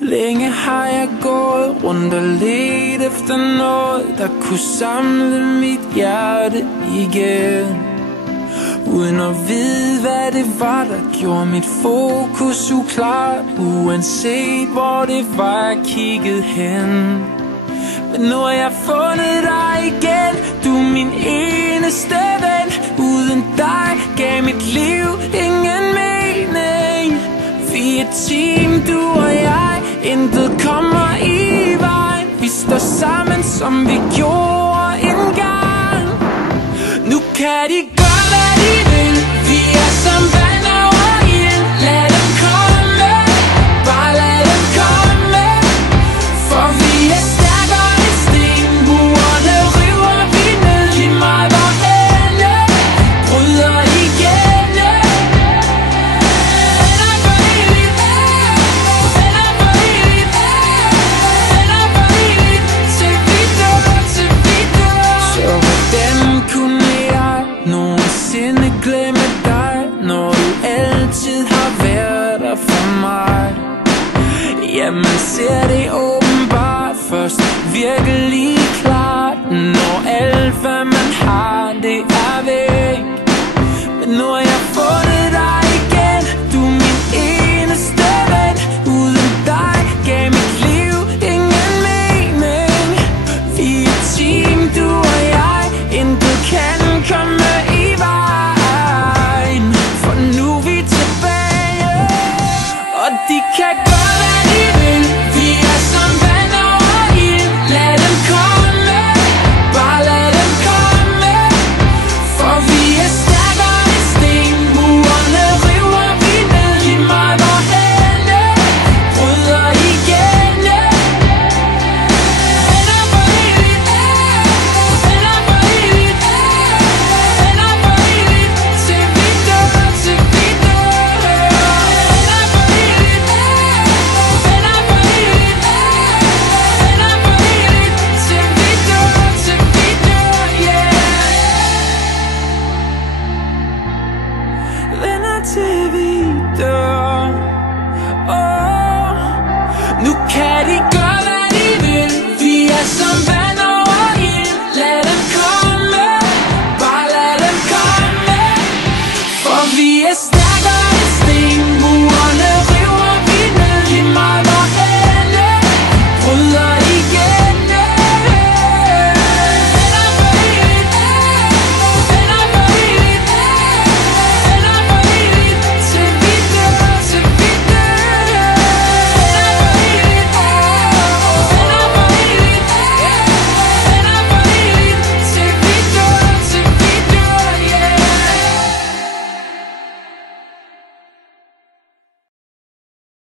Længe har jeg gået rundt og let efter noget, der kunne samle mit hjerte igen, uden at vide, hvad det var, der gjorde mit fokus uklart, uanset hvor det var, jeg kiggede hen. Men nu har jeg fundet dig igen, du er min eneste ven. Uden dig gav mit liv ingen mening. Vi er et team, du og jeg, intet kommer i vejen. Vi står sammen, som vi gjorde engang. Nu kan de gøre, hvad de vil. Vi er som vand over ild. Lad dem komme, bare lad dem komme. For vi er stærkere end sten. Murene river vi ned. Lige meget hvor ende bryder igen. Venner for evigt, venner for evigt, venner for evigt. Til vi dør, til vi dør. Så hvordan kunne jeg nogensinde glemme dig, når du altid har været der for mig? Ja, man ser det åbenbart først virkelig klart, når alt hvad man har, det er væk. Men nu har jeg fundet dig igen, du er min eneste ven. Uden dig gav mit liv ingen mening. Vi er et team, du og jeg, intet kan komme i vejen. For nu er vi tilbage, og de kan gøre, hvad de vil. Vi er som vand over ild. Lad dem komme, bare lad dem komme. For vi er stærkere end sten. Murene river vi ned. Lige meget hvor ende bryder igen. Venner for evigt, venner for evigt, venner for evigt. Til vi dør, til vi dør. Venner for evigt, venner for evigt, venner for evigt. Til vi dør, til vi dør, yeah. Venner til vi dør. Nu kan de gøre, hvad de vil. Vi er som vand over ild. Lad dem komme, bare lad dem komme. For vi er